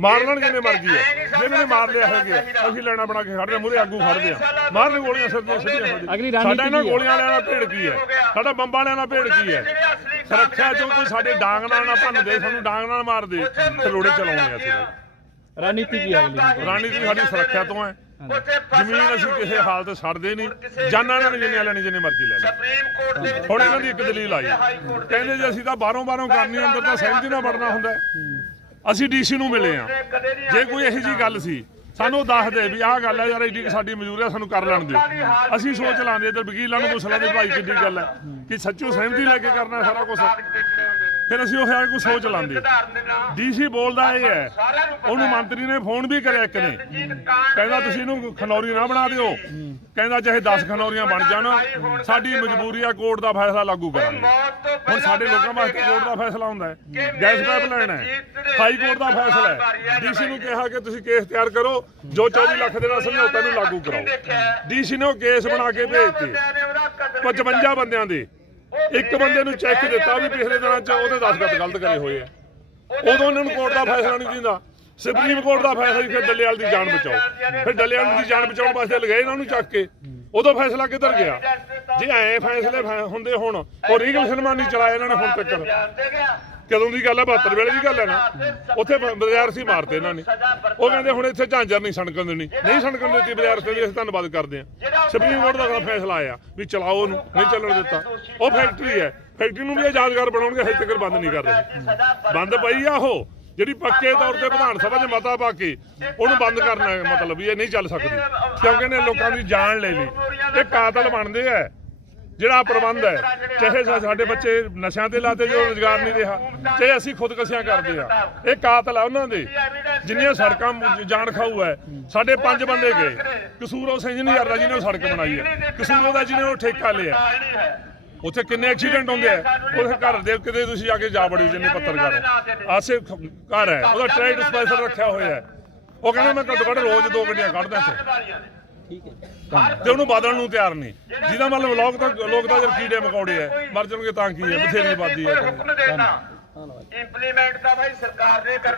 ਮਾਰ ਲੈਣ ਜਿੰਨੇ ਮਰਜ਼ੀ ਹੈ ਜਿਹਨਾਂ ਨੇ ਮਾਰ ਲਿਆ ਹੈਗੇ ਆ, ਅਸੀਂ ਲੈਣਾ ਬਣਾ ਕੇ ਖੜਦੇ ਮੂਰੇ ਆਗੂ ਖੜਦੇ ਆ ਮਾਰਨ ਗੋਲੀਆਂ ਸਿੱਧੀਆਂ ਸਿੱਧੀਆਂ ਅਗਲੀ ਸਾਡਾ ਇਹਨਾਂ? ਗੋਲੀਆਂ ਵਾਲਿਆਂ ਦਾ ਭੇੜ ਕੀ ਹੈ ਸਾਡਾ ਬੰਬਾਂ ਵਾਲਿਆਂ ਦਾ ਭੇੜ ਕੀ ਹੈ ਸੁਰੱਖਿਆ ਜੋ ਕੋਈ ਸਾਡੇ ਡਾਂਗ ਨਾਲ ਨਾ ਭੰਨਦੇ ਸਾਨੂੰ ਡਾਂਗ ਨਾਲ ਮਾਰਦੇ ਤੇ ਰੋੜੇ ਚਲਾਉਣੇ ਅਸੀਂ। ਰਣਨੀਤੀ ਕੀ ਹੈ ਅਗਲੀ ਰਣਨੀਤੀ? ਸਾਡੀ ਸੁਰੱਖਿਆ ਤੋਂ ਹੈ। ਜ਼ਮੀਨ ਅਸੀਂ ਕਿਸੇ ਹਾਲ ਤੇ ਛੱਡਦੇ ਨਹੀਂ। ਜਾਨਾਂ ਨਾਲ ਜਿੰਨੇ ਲੈਣੀ ਜਿੰਨੇ ਮਰਜ਼ੀ ਲੈ ਲੈ ਸੁਪਰੀਮ ਕੋਰਟ ਦੇ ਵਿੱਚ ਹੁਣ ਇਹਨਾਂ ਦੀ ਇੱਕ ਦਲੀਲ ਆਈ। ਕਹਿੰਦੇ ਜੇ ਅਸੀਂ ਤਾਂ ਬਾਹਰੋਂ ਬਾਹਰੋਂ ਕਰਨੀ ਅੰਦਰ ਤਾਂ ਸਹਿਮਤੀ ਨਾਲ ਵੜਨਾ ਹੁੰਦਾ। ਅਸੀਂ ਡੀਸੀ ਨੂੰ ਮਿਲੇ ਆ ਜੇ ਕੋਈ ਇਹੋ ਜੀ ਗੱਲ ਸੀ ਸਾਨੂੰ ਦੱਸ ਦੇ ਵੀ ਆਹ ਗੱਲ ਹੈ ਯਾਰ ਐਡੀ ਸਾਡੀ ਮਜ਼ਦੂਰੀ ਹੈ ਸਾਨੂੰ ਕਰ ਲੈਣ ਦਿਓ। ਅਸੀਂ ਸੋਚ ਲਾਂਦੇ ਇਧਰ ਵਕੀਲਾਂ ਨੂੰ ਪੁੱਛ ਲਾਂਦੇ ਭਾਈ ਕਿੱਡੀ ਗੱਲ ਹੈ। ਕਿ ਸੱਚੋ ਸਹਿਮਤੀ ਲੈ ਕੇ ਕਰਨਾ ਸਾਰਾ ਕੁਝ ਫਿਰ ਅਸੀਂ ਉਹ ਹੈ ਕੋਈ ਸੋਚ ਲਾਂਦੇ ਡੀਸੀ ਬੋਲਦਾ ਇਹ ਹੈ। ਉਹਨੂੰ ਮੰਤਰੀ ਨੇ ਫੋਨ ਵੀ ਕਰਿਆ ਇੱਕ ਨੇ। ਕਹਿੰਦਾ ਤੁਸੀਂ ਇਹਨੂੰ ਖਨੌਰੀ ਨਾ ਬਣਾ ਦਿਓ। ਕਹਿੰਦਾ ਚਾਹੇ 10 ਖਨੌਰੀਆਂ ਬਣ ਜਾਣ ਸਾਡੀ ਮਜਬੂਰੀ ਆ ਕੋਰਟ ਦਾ ਫੈਸਲਾ ਲਾਗੂ ਕਰਾਂਗੇ। ਹੁਣ ਸਾਡੇ ਲੋਕਾਂ ਵਾਸਤੇ ਕੋਰਟ ਦਾ ਫੈਸਲਾ ਹੁੰਦਾ ਹੈ। ਗੈਸ ਪਾਈਪ ਲੈਣ ਹੈ। ਹਾਈ ਕੋਰਟ ਦਾ ਫੈਸਲਾ ਹੈ। ਡੀਸੀ ਨੂੰ ਕਿਹਾ ਕਿ ਤੁਸੀਂ ਕੇਸ ਤਿਆਰ ਕਰੋ। ਜੋ 24 ਲੱਖ ਦੇ ਨਾਲ ਸਮਝੌਤਾ ਨੂੰ ਲਾਗੂ ਕਰਾਓ। ਡੀਸੀ ਨੇ ਉਹ ਕੇਸ ਬਣਾ ਕੇ ਭੇਜਤੇ। 55 ਬੰਦਿਆਂ ਦੇ। ਇੱਕ ਬੰਦੇ ਨੂੰ ਚੈੱਕ ਦਿੱਤਾ ਵੀ ਪਿਛਲੇ ਦਿਨਾਂ 'ਚ ਉਹਦੇ 10 ਗੱਤ ਗਲਤ ਕਰੇ ਹੋਏ ਆ। ਉਦੋਂ ਇਹਨਾਂ ਨੂੰ ਕੋਰਟ ਦਾ ਫੈਸਲਾ ਨਹੀਂ ਦਿੰਦਾ। ਸੁਪਰੀਮ ਕੋਰਟ ਦਾ ਫੈਸਲਾ ਫਿਰ ਡੱਲੇਵਾਲ ਦੀ ਜਾਨ ਬਚਾਓ। ਫਿਰ ਡੱਲੇਵਾਲ ਦੀ ਜਾਨ ਬਚਾਉਣ ਵਾਸਤੇ ਲਗਾਏ ਇਹਨਾਂ ਨੂੰ ਚੱਕ ਕੇ। ਉਦੋਂ ਫੈਸਲਾ ਕਿੱਧਰ ਗਿਆ? ਜੇ ਐ ਫੈਸਲੇ ਹੁੰਦੇ ਹੁਣ, ਉਹ ਰੀਗਲ ਸਿਨੇਮਾ ਨਹੀਂ ਚਲਾਇਆ ਇਹਨਾਂ ਨੇ ਹੁਣ ਤੱਕ। ਕਦੋਂ ਦੀ ਗੱਲ ਹੈ 72 ਵੇਲੇ ਦੀ ਗੱਲ ਹੈ ਨਾ। ਉੱਥੇ ਬ- ਸੀ ਮਾਰਤੇ ਇਹਨਾਂ ਨੇ। ਉਹ ਕਹਿੰਦੇ ਹੁਣ ਇੱਥੇ ਝਾਂਜਰ ਨਹੀਂ ਸਣਕਣ ਦੇਣੀ। ਨਹੀਂ ਸਣਕਣ ਦਿੱਤੀ, ਬਾਜ਼ਾਰ ਤੇ ਅਸੀਂ ਧੰਨਵਾਦ ਕਰਦੇ ਹਾਂ। ਸੁਪਰੀਮ ਕੋਰਟ ਦਾ ਫੈਸਲਾ ਆਇਆ ਵੀ ਚਲਾਓ ਉਹਨੂੰ, ਨਹੀਂ ਚੱਲਣ ਦਿੱਤਾ। ਉਹ ਫੈਕਟਰੀ ਹੈ। ਫੈਕਟਰੀ ਨੂੰ ਵੀ ਇਹ ਯਾਦਗਾਰ ਬਣਾਉਣਗੇ, ਹਜੇ ਤੱਕ ਬੰਦ ਨਹੀਂ ਕਰ ਰਹੇ। ਬੰਦ ਪਈ ਆ ਉਹ, ਜਿਹੜੀ ਪੱਕੇ ਤੌਰ ਤੇ ਵਿਧਾਨ ਸਭਾ 'ਚ ਮਤਾ ਪਾ ਕੇ ਉਹਨੂੰ ਬੰਦ ਕਰਨਾ ਮਤਲਬ ਵੀ ਇਹ ਨਹੀਂ ਚੱਲ ਸਕਦੀ। ਕਿਉਂਕਿ ਇਹਨੇ ਲੋਕਾਂ ਦੀ ਜਾਨ ਲੈ ਲਈ। ਇਹ ਕਾਤਲ ਬਣਦੇ ਆ। ਜਿਹੜਾ ਪ੍ਰਬੰਧ ਹੈ, ਚਾਹੇ ਸਾਡੇ ਬੱਚੇ ਨਸ਼ਿਆਂ ਤੇ ਲਾਤੇ ਜੋ ਰੋਜ਼ਗਾਰ ਨਹੀਂ ਰਿਹਾ, ਚਾਹੇ ਅਸੀਂ ਖੁਦਕਸ਼ੀਆਂ ਕਰਦੇ ਆ ਇਹ ਕਾਤਲ ਆ ਉਹਨਾਂ ਦੇ। ਜਿੰਨੀਆਂ ਸੜਕਾਂ ਜਾਣ ਖਾਊ ਹੈ, ਸਾਡੇ ਪੰਜ ਬੰਦੇ ਗਏ। ਕਸੂਰ ਉਸ ਇੰਜੀਨੀਅਰ ਦਾ ਜਿਹਨੇ ਉਹ ਸੜਕ ਬਣਾਈ ਹੈ। ਕਸੂਰ ਉਹਦਾ ਜਿਹਨੇ ਉਹ ਠੇਕਾ ਲਿਆ। ਉੱਥੇ ਕਿੰਨੇ ਐਕਸੀਡੈਂਟ ਹੁੰਦੇ ਆ। ਉਹਦੇ ਘਰ ਦੇ ਕਿਤੇ ਤੁਸੀਂ ਜਾ ਕੇ ਜਾ ਬੜੇ ਜਿੰਨੇ ਪੱਤਰਕਾਰ ਹੋ। ਆਸੇ ਘਰ ਹੈ। ਉਹਦਾ ਟ੍ਰੇਡ ਸਪੈਸ਼ਲ ਰੱਖਿਆ ਹੋਇਆ ਹੈ। ਉਹ ਕਹਿੰਦਾ ਮੈਂ ਘੱਟੋ ਘੱਟ ਰੋਜ਼ ਦੋ ਗੱਡੀਆਂ ਕੱਢਦਾ ਇੱਥੇ। ਤੇ ਉਹਨੂੰ ਬਦਲਣ ਨੂੰ ਤਿਆਰ ਨਹੀਂ। ਜਿਹਦਾ ਮਤਲਬ ਲੋਕ ਤਾਂ ਲੋਕ ਤਾਂ ਜਦ ਕੀੜੇ ਮਕੌੜੇ ਆ। ਮਰ ਜਾਣਗੇ ਤਾਂ ਕੀ ਹੈ ਬਥੇਰੀ ਆਬਾਦੀ ਹੈ ਦੇਣਾ ਇੰਪਲੀਮੈਂਟ ਤਾਂ ਭਾਈ ਸਰਕਾਰ ਨੇ ਕਰਨਾ